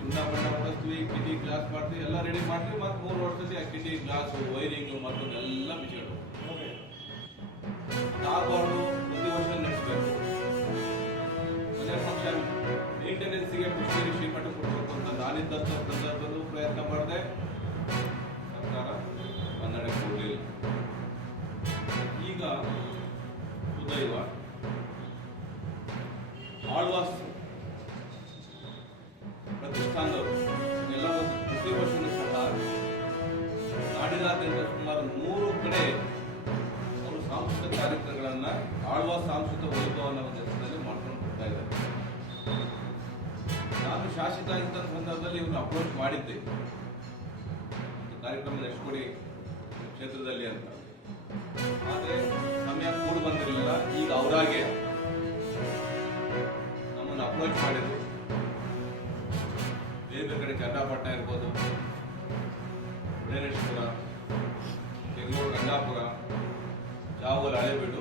ಸುಣ್ಣ ಬಣ್ಣ ಹೊಡಿಸ್ತೀವಿ, ಕಿಟಿ ಗ್ಲಾಸ್ ಮಾಡ್ತೀವಿ, ಎಲ್ಲ ರೆಡಿ ಮಾಡ್ತೀವಿ. ಮತ್ತು 3 ವರ್ಷದಲ್ಲಿ ಆ ಕಿಟಿ ಗ್ಲಾಸ್ ವೈರಿಂಗು ಮತ್ತೊಂದೆಲ್ಲ ಬಿಚ್ಚಿಡು ಆಗಬಾರ್ದು. ಪ್ರತಿ ವರ್ಷ ನಡೆಸಬೇಕು. ಮನೆ ಫಂಕ್ಷನ್ ಮೇಂಟೆನೆನ್ಸ್ಗೆ ಪುಷ್ಕರಿ ಶ್ರೀಮಠ ಕೊಡಬೇಕು ಅಂತ ನಾನಿದ್ದಂಥ ಸಂದರ್ಭದಲ್ಲೂ ಪ್ರಯತ್ನ ಮಾಡಿದೆ. ಸರ್ಕಾರ ಕನ್ನಡ ಕೊಡಲಿಲ್ಲ. ಈಗ ಸುದೈವ ಆಳ್ವಾಸ್ ಪ್ರತಿಷ್ಠಾನದವರು ಎಲ್ಲ ಪ್ರತಿ ವರ್ಷವೂ ಸಹ ನಾಡಿನಾದ್ಯಂತ ಸುಮಾರು 3 ಕಡೆ ಅವರು ಸಾಂಸ್ಕೃತಿಕ ಕಾರ್ಯಕ್ರಮಗಳನ್ನು ಆಳ್ವಾಸ್ ಸಾಂಸ್ಕೃತಿಕ ವೈಭವನ ಹೆಸರಿನಲ್ಲಿ ಮಾಡ್ಕೊಂಡು ಬರ್ತಾ ಇದ್ದಾರೆ. ನಾನು ಶಾಸಕ ಇದ್ದ ಸಂದರ್ಭದಲ್ಲಿ ಇವ್ರನ್ನ ಅಪ್ರೋಚ್ ಮಾಡಿದ್ದೆ, ಕಾರ್ಯಕ್ರಮ ನಡೆಸ್ಕೊಡಿ ಕ್ಷೇತ್ರದಲ್ಲಿ ಅಂತ. ಆದರೆ ಸಮಯ ಕೂಡಿ ಬಂದಿರಲಿಲ್ಲ. ಈಗ ಅವರಾಗೆ ನಮ್ಮನ್ನು ಅಪ್ರೋಚ್ ಮಾಡಿದ್ರು. ಬೇರೆ ಬೇರೆ ಕಡೆ ಚನ್ನಪಟ್ಟಣ ಇರ್ಬೋದು, ಉಡೇನೇಶ್ವರ, ಬೆಂಗಳೂರು ಗಂಗಾಪುರ, ಜಾವಲ್, ಹಳೇಬೀಡು